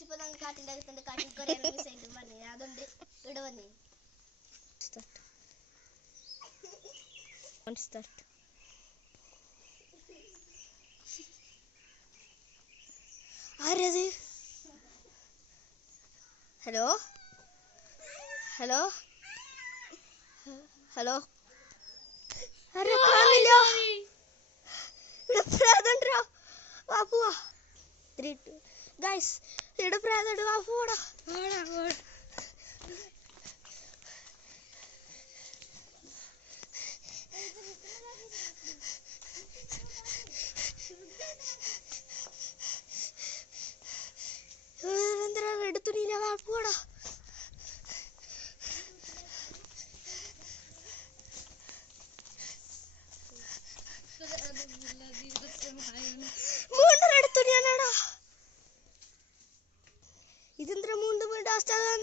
guys ഇപ്പൊ നമ്മൾ കാട്ടിന്റെ അകത്തുണ്ട് കാട്ടിൽ കുറെ മിസൈൽ വന്നേ അതുകൊണ്ട് ഇവിടെ വന്നേ ആരത് ഹലോ ഹലോ ഹലോ ആരെ കാണില്ല ഇവിടെ പ്രാതണ്ടോ വാ പോവാ ഗൈസ് ഇവിടെ പ്രാതണ്ട് വാ പോടാ എടുത്തുനില്ല വാ പോടാ ഇതെന്താ മൂന്ന് വീട് ആ സ്ഥലം